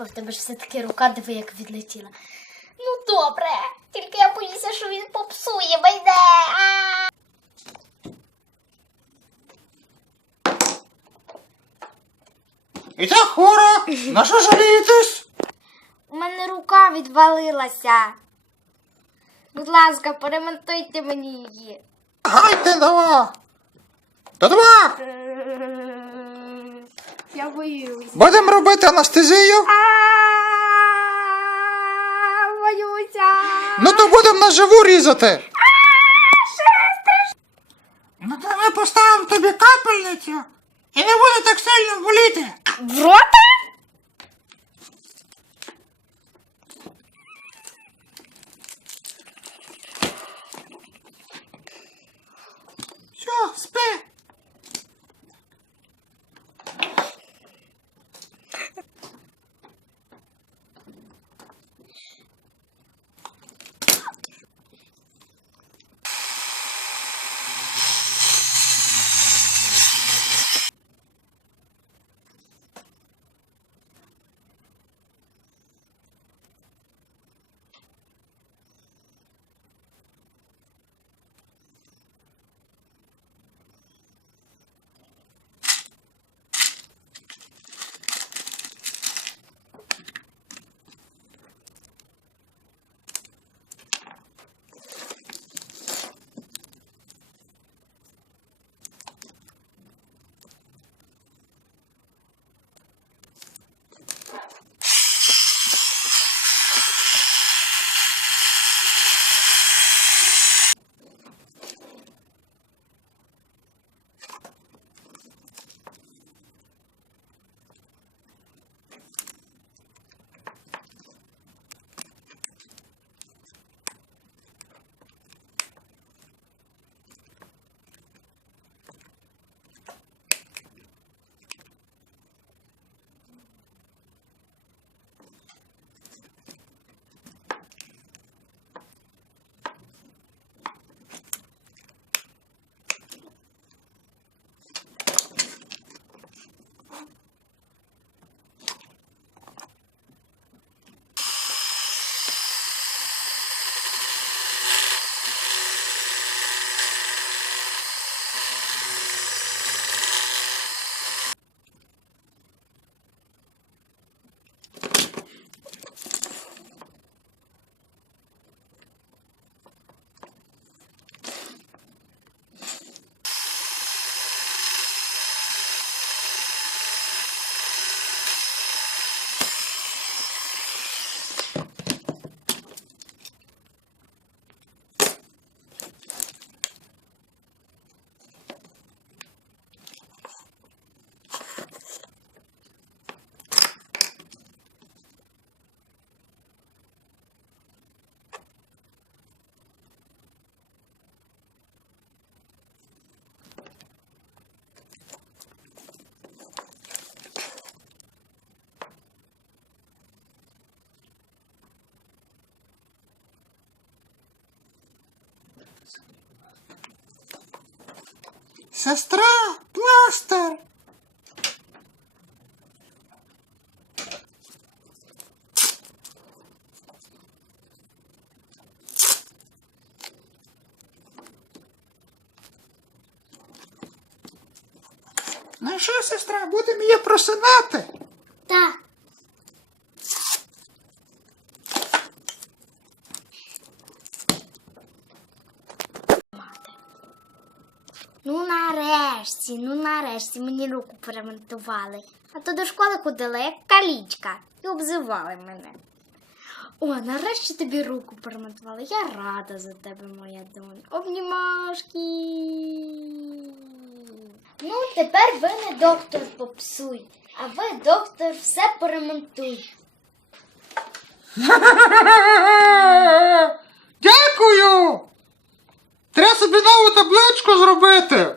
бо в тебе ж все-таки рука диви, як відлетіла. Ну добре, тільки я боюся, що він попсує мене. А! І так хора, на що жалієтесь? У мене рука відвалилася. Будь ласка, поремонтуйте мені її. Гайте два. До два. Я боюсь. Будемо робити анестезію. Боюся. Ну то будемо наживу різати. Ну то ми поставимо тобі капельницю і не буде так сильно боліти. В рота? Все, спи. Сестра, пластир. Ну що, сестра, будемо її просинати? Так. Ну нарешті, ну нарешті мені руку перемонтували. А то до школи ходила як калічка і обзивали мене. О, нарешті тобі руку перемонтували. Я рада за тебе, моя донь. Обнімашки. Ну, тепер ви не доктор попсуй, а ви, доктор, все поремонтуй. Дякую! Треба собі нову табличку зробити.